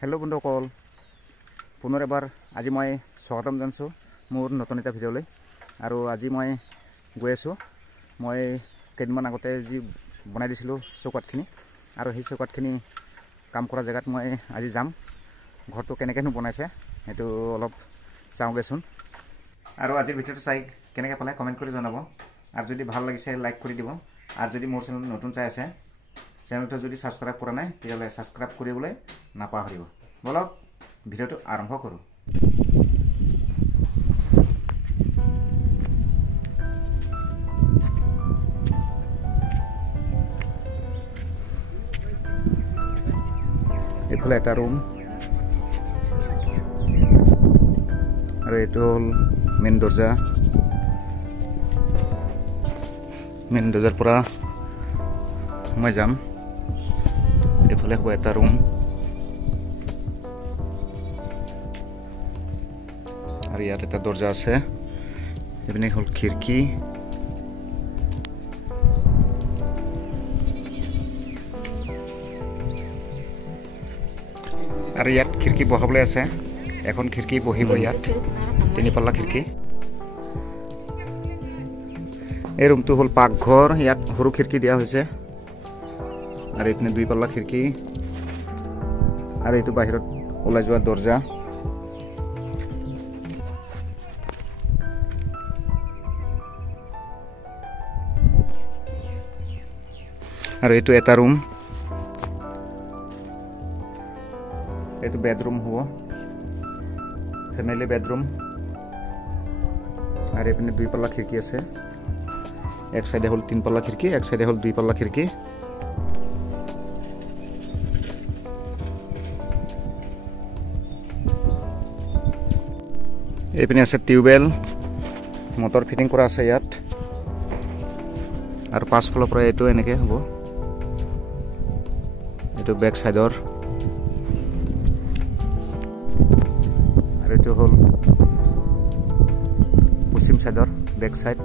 Hello' বন্ধুসকল, পুনৰ এবাৰ আজি মই স্বাগতম জনাইছোঁ মোৰ নতুন এটা ভিডিঅ'লৈ। আৰু আজি মই গৈ আছোঁ, মই কেইদিনমান আগতে যি বনাই দিছিলোঁ চৌকাঠখিনি, আৰু সেই চৌকাঠখিনি কাম কৰা জেগাত মই আজি যাম। ঘৰটো কেনেকৈনো বনাইছে সেইটো অলপ চাওঁগৈচোন। আৰু আজিৰ ভিডিঅ'টো চাই কেনেকৈ পালে কমেণ্ট কৰি জনাব, আৰু যদি ভাল লাগিছে লাইক কৰি দিব। আৰু যদি মোৰ চেনেল নতুন চাই আছে, চেনেলটো যদি ছাবস্ক্ৰাইব কৰা নাই তেতিয়াহ'লে ছাবস্ক্ৰাইব কৰিবলৈ নাপাহৰিব। বলক ভিডিঅ'টো আৰম্ভ কৰোঁ। এইফালে এটা ৰুম, আৰু এইটো হ'ল মেইন দৰ্জা। মেইন দৰ্জাৰ পৰা মই যাম। এইফালে হ'ব এটা ৰুম, আৰু ইয়াত এটা দৰ্জা আছে। এইপিনে হ'ল খিৰিকী, আৰু ইয়াত খিৰিকী বহাবলৈ আছে। এখন খিৰিকী বহিব ইয়াত, 3 পাল্লা খিৰিকী। এই ৰুমটো হ'ল পাকঘৰ, ইয়াত সৰু খিৰিকী দিয়া হৈছে, আৰু এইপিনে 2 পাল্লা খিৰিকী, আৰু এইটো বাহিৰত ওলাই যোৱা দৰ্জা। আৰু এইটো এটা ৰুম, এইটো বেডৰুম হ'ব, ফেমিলি বেডৰুম। আৰু এইপিনে 2 পাল্লা খিৰিকী আছে। এক চাইডে হ'ল 3 পাল্লা খিৰিকী, এক চাইডে হ'ল 2 পাল্লা খিৰিকী। এইপিনে আছে টিউবৱেল, মটৰ ফিটিং কৰা আছে ইয়াত। আৰু পাছফালৰ পৰা এইটো এনেকৈ হ'ব, এইটো বেক চাইডৰ। আৰু এইটো হ'ল পশ্চিম চাইডৰ বেক চাইড।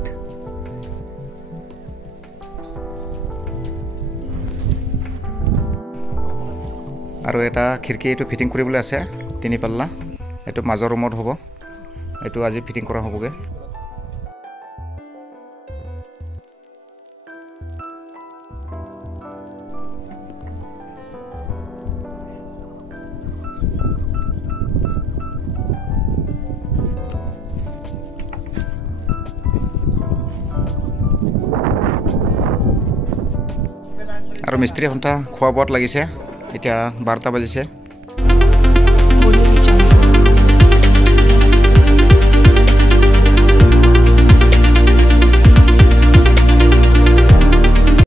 আৰু এটা খিৰিকী এইটো ফিটিং কৰিবলৈ আছে, 3 পাল্লা। এইটো মাজৰ ৰুমত হ'ব, এইটো আজি ফিটিং কৰা হ'বগৈ। আৰু মিস্ত্ৰী সন্থা খোৱা বোৱাত লাগিছে। এতিয়া 12টা বাজিছে।